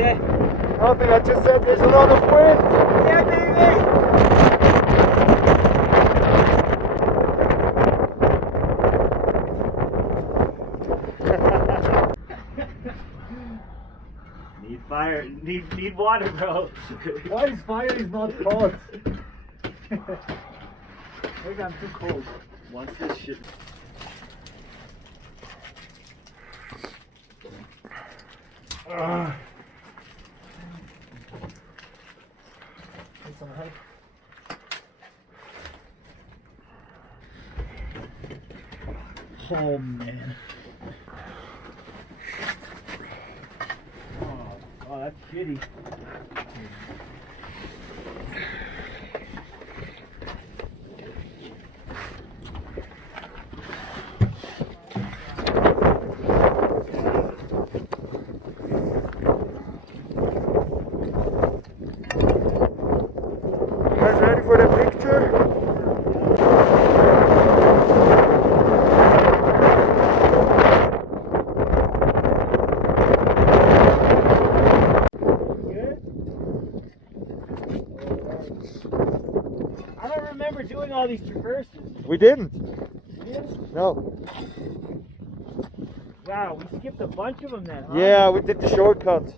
say? Nothing, I just said there's a lot of wind. Yeah, baby! Need fire, need water, bro. Why is fire is not hot? Maybe I'm too cold. Once this shit... Need some help? Oh man. Oh, that's shitty. You guys ready for the picture? I don't remember doing all these traverses. We didn't. Yeah. No. Wow, we skipped a bunch of them then, huh? Yeah, we did the shortcut.